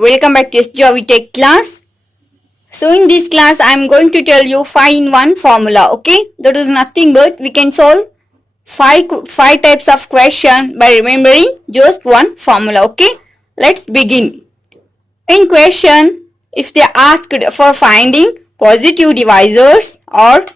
welcome back to SGRV-TECH class. So in this class I am going to tell you 5 in 1 formula. Okay, that is nothing but we can solve five types of question by remembering just one formula. Okay, let's begin. In question, if they asked for finding positive divisors or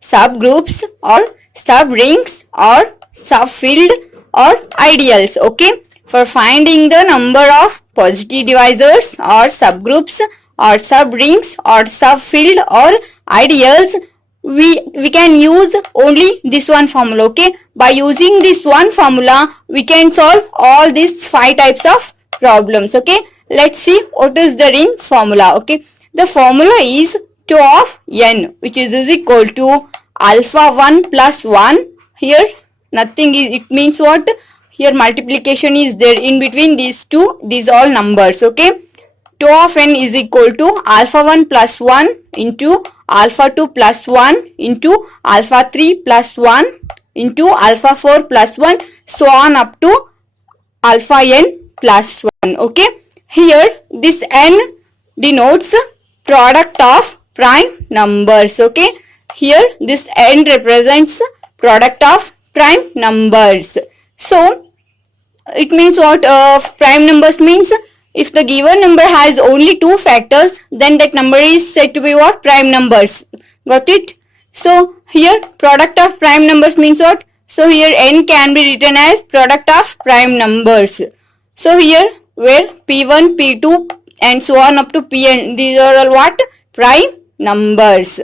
subgroups or subrings or subfield or ideals, okay, for finding the number of positive divisors or subgroups or subrings or subfield or ideals, we can use only this one formula. Okay, by using this one formula we can solve all these 5 types of problems. Okay, let's see what is the ring formula. Okay, the formula is 2 of n, which is equal to alpha 1 plus 1. Here nothing is, it means what? Here multiplication is there in between these two, these all numbers. Okay, 2 of n is equal to alpha 1 plus 1 into alpha 2 plus 1 into alpha 3 plus 1 into alpha 4 plus 1, so on up to alpha n plus 1. Okay, here this n denotes product of prime numbers. Okay, here this n represents product of prime numbers. So it means what? Prime numbers means if the given number has only 2 factors, then that number is said to be what? Prime numbers. Got it? So here product of prime numbers means what? So here n can be written as product of prime numbers. So here where p1, p2 and so on up to pn, these are all what? Prime numbers.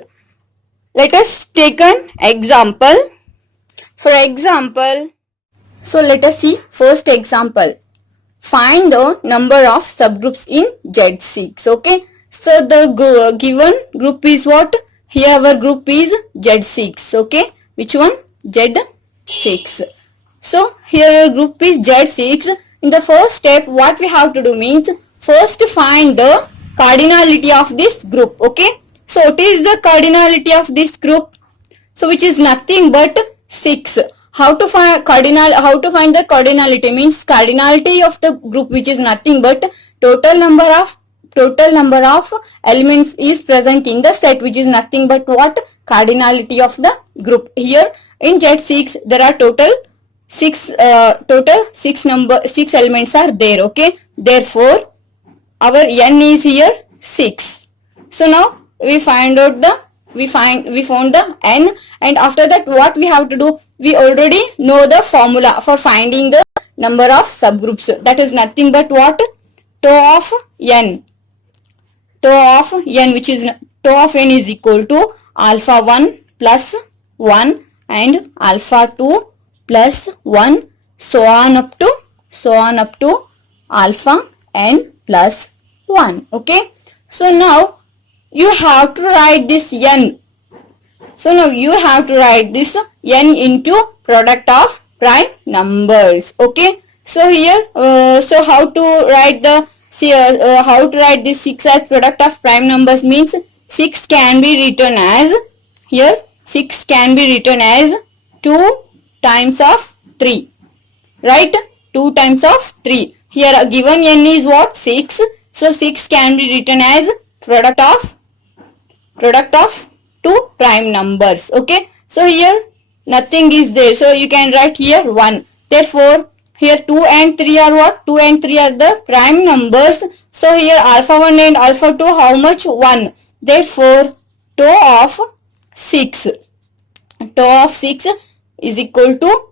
Let us take an example. For example, so let us see first example. Find the number of subgroups in Z6. Okay, so the given group is what? Here our group is Z6. Okay, which one? Z6. So here our group is Z6. In the first step, what we have to do means first find the cardinality of this group. Okay, so what is the cardinality of this group? So which is nothing but 6. How to find the cardinality means cardinality of the group, which is nothing but total number of elements is present in the set, which is nothing but what? Cardinality of the group. Here in Z6 there are total 6 elements are there. Okay, therefore our n is here 6. So now we found the n, and after that what we have to do? We already know the formula for finding the number of subgroups. That is nothing but what? 2 of n. 2 of n, which is 2 of n is equal to alpha 1 plus 1 and alpha 2 plus 1, so on up to alpha n plus 1. Okay, so now you have to write this n. So now you have to write this n into product of prime numbers. Okay, so here so how to write this 6 as product of prime numbers means 6 can be written as, here 6 can be written as 2 times of 3, right? 2 times of 3. Here given n is what? 6. So 6 can be written as product of 2 prime numbers. Okay, so here nothing is there, so you can write here 1. Therefore here 2 and 3 are what? 2 and 3 are the prime numbers. So here alpha 1 and alpha 2, how much? 1. Therefore 2 of 6 is equal to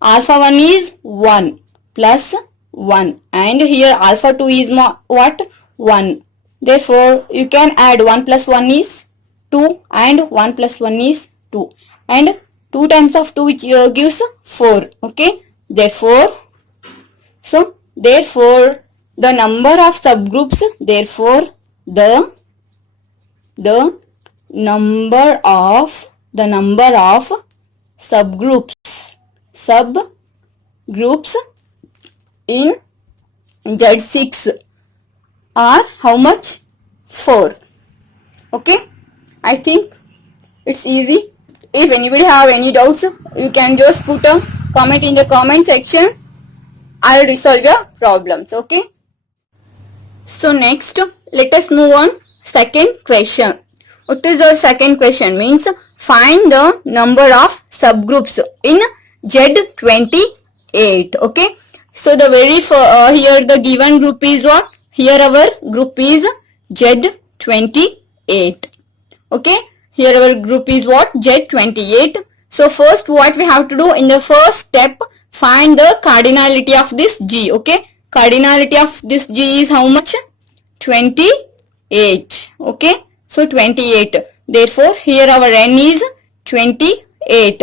alpha 1 is 1 plus 1, and here alpha 2 is what? 1. Therefore you can add 1 plus 1 is 2 and 1 plus 1 is 2, and 2 times of 2 which gives 4. Okay, therefore the number of subgroups, therefore the number of subgroups in Z6 are how much? 4. Okay, I think it's easy. If anybody have any doubts, you can just put a comment in the comment section. I'll resolve your problems. Okay. So next, let us move on second question. What is our second question? Means find the number of subgroups in Z28. Okay. So the very here the given group is what? Here our group is Z28. Okay. Here our group is what? Z28. So first what we have to do in the first step, find the cardinality of this G. Okay. Cardinality of this G is how much? 28. Okay. So 28. Therefore here our n is 28.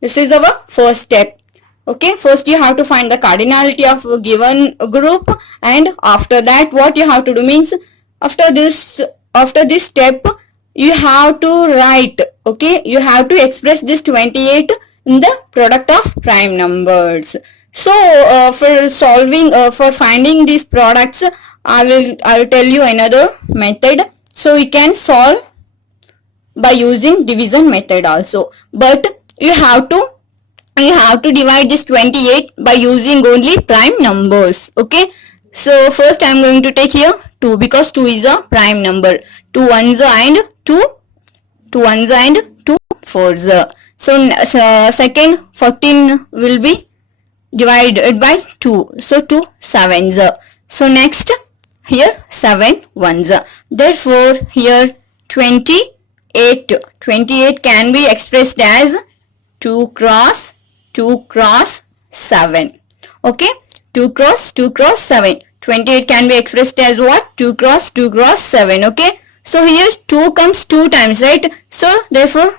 This is our first step. Okay. First you have to find the cardinality of a given group, and after that what you have to do means after this step you have to write. Okay. You have to express this 28 in the product of prime numbers. So for finding these products, I will tell you another method. So we can solve by using division method also, but you have to divide this 28 by using only prime numbers. Okay. So first I am going to take here 2 because 2 is a prime number. 2 ones and 2 fours. So second 14 will be divided by 2. So 2 sevens. So next here 7 ones. Therefore here 28 can be expressed as 2 cross 7. Okay. 2 cross 7. 28 can be expressed as what? 2 cross 7. Okay. So here 2 comes 2 times, right? So therefore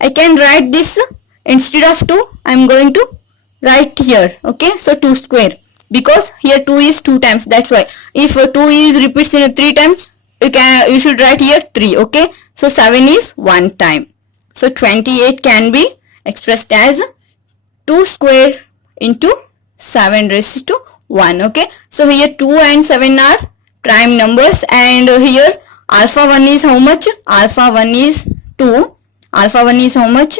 I can write this instead of 2. I am going to write here. Okay. So 2 square, because here 2 is 2 times. That's why if 2 is repeats in 3 times, you should write here 3. Okay. So 7 is 1 time. So 28 can be expressed as 2 square into 7 raised to 1. Okay. So here 2 and 7 are prime numbers, and here alpha 1 is how much? Alpha 1 is 2. Alpha 1 is how much?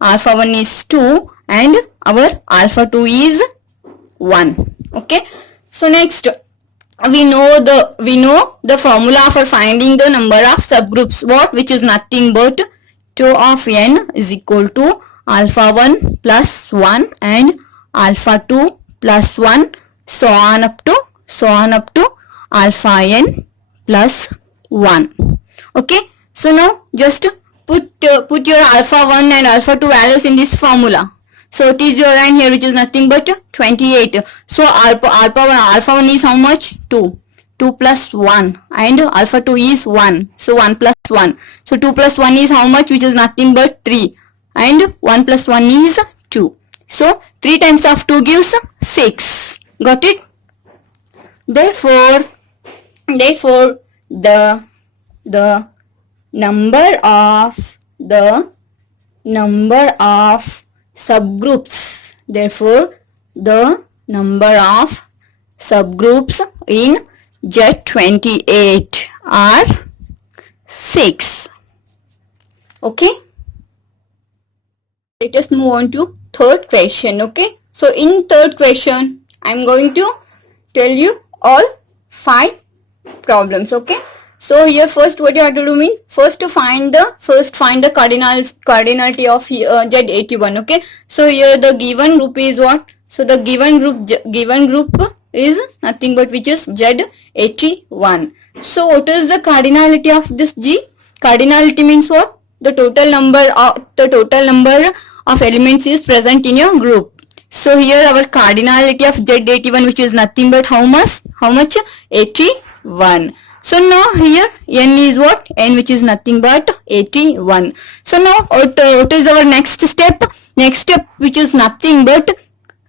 Alpha 1 is 2, and our alpha 2 is 1. Okay. So next we know the formula for finding the number of subgroups, what, which is nothing but 2 of n is equal to alpha 1 plus 1 and alpha 2 plus 1, so on up to alpha n plus 1. Okay. So now just put your alpha 1 and alpha 2 values in this formula. So it is your n here, which is nothing but 28. So alpha 1 is how much? 2 plus 1, and alpha 2 is 1. So 1 plus 1. So 2 plus 1 is how much? Which is nothing but 3. And 1 plus 1 is 2. So 3 times of 2 gives 6. Got it? Therefore the number of subgroups, therefore the number of subgroups in Z28 are 6. Okay. Let us move on to third question. Okay. So in third question I am going to tell you all 5 problems. Okay. So here first what you have to do means first find the cardinality of Z81. Okay. So here the given group is what? So the given group is nothing but which is Z81. So what is the cardinality of this G? Cardinality means what? The total number of elements is present in your group. So here our cardinality of Z81, which is nothing but how much? 81. So now here n is what? N, which is nothing but 81. So now what is our next step? Next step, which is nothing but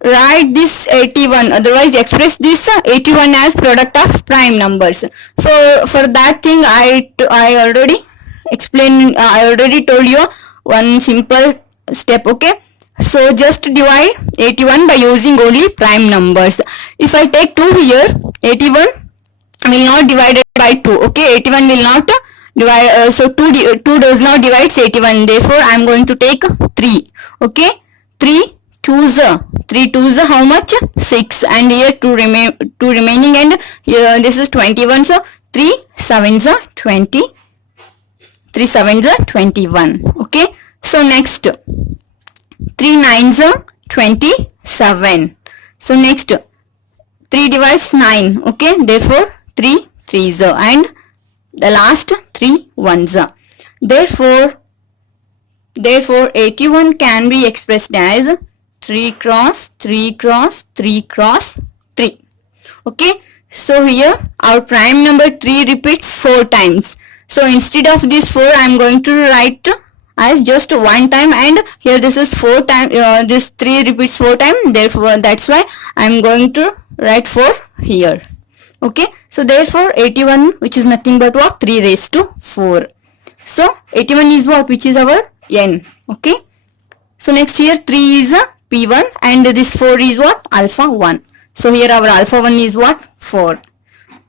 write this 81, otherwise express this 81 as product of prime numbers. For that thing I already explained, I already told you one simple step. Okay. So just divide 81 by using only prime numbers. If I take 2 here, 81 will not divide by 2. Okay. 81 will not divide, so 2 does not divide 81. Therefore I am going to take 3. Okay. 3 2's, 3 2's how much? 6, and here 2 remaining, and here this is 21, so 3 7's 20, 3 7's 21. Okay, so next 3 9's 27. So next 3 divides 9. Okay, therefore 3 3's, and the last 3 1's. Therefore 81 can be expressed as 3 cross 3 cross 3 cross 3. Okay, so here our prime number 3 repeats 4 times. So instead of this 4, I am going to write as just one time, and here this is 4 times, this 3 repeats 4 times, therefore that's why I am going to write 4 here. Okay, so therefore 81, which is nothing but what? 3 raised to 4. So 81 is what? Which is our n. Okay, so next here 3 is P1, and this 4 is what? Alpha 1. So here our alpha 1 is what? 4.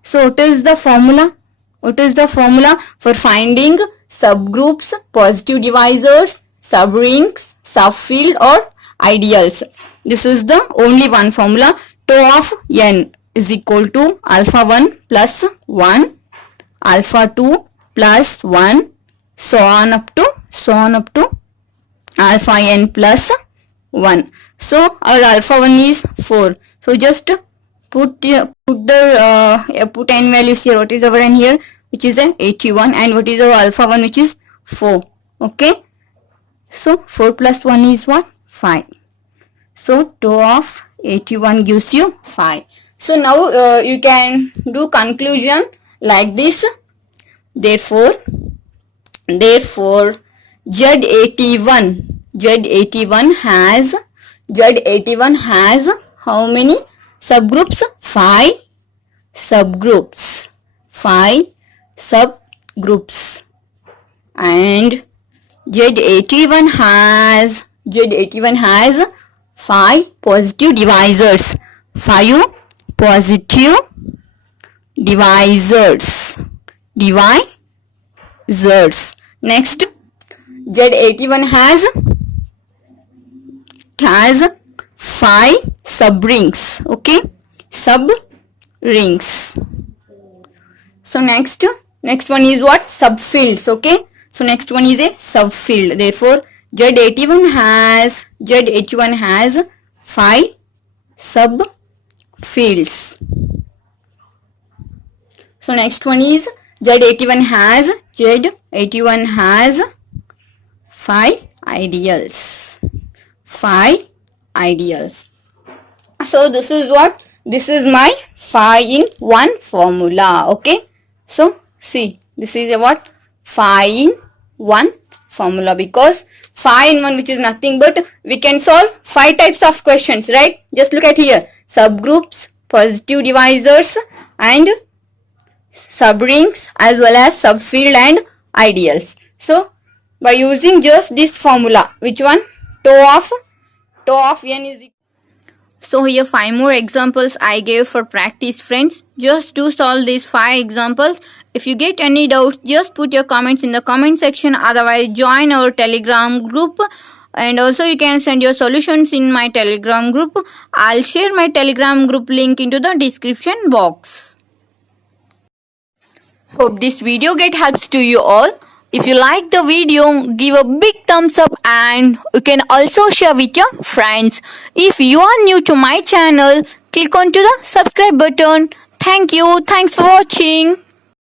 So what is the formula? What is the formula for finding subgroups, positive divisors, subrings, subfield or ideals? This is the only one formula. Tau of n is equal to alpha 1 plus 1, alpha 2 plus 1, so on up to alpha n plus 1. So our alpha 1 is 4. So just put n values here. What is our n here? Which is an 81, and what is our alpha 1, which is 4. Okay, so 4 plus 1 is what? 5. So tau of 81 gives you 5. So now you can do conclusion like this. Therefore Z81 has how many subgroups? 5 subgroups. 5 subgroups. And Z81 has 5 positive divisors. 5 positive divisors. Next, Z81 has 5 subrings. Okay, subrings. So next one is what? Subfields. Okay, so next one is a subfield. Therefore Z81 has 5 subfields. So next one is Z81 has 5 ideals. 5 ideals. So this is what? This is my 5 in 1 formula. Okay, so see, this is a what? 5 in 1 formula, because 5 in 1, which is nothing but we can solve 5 types of questions, right? Just look at here: subgroups, positive divisors, and subrings, as well as subfield and ideals. So by using just this formula, which one? Tau of n is equal. So here 5 more examples I gave for practice, friends. Just do solve these 5 examples. If you get any doubts, just put your comments in the comment section. Otherwise, join our Telegram group. And also you can send your solutions in my Telegram group. I'll share my Telegram group link into the description box. Hope this video helps to you all. If you like the video, give a big thumbs up, and you can also share with your friends. If you are new to my channel, click onto the subscribe button. Thank you. Thanks for watching.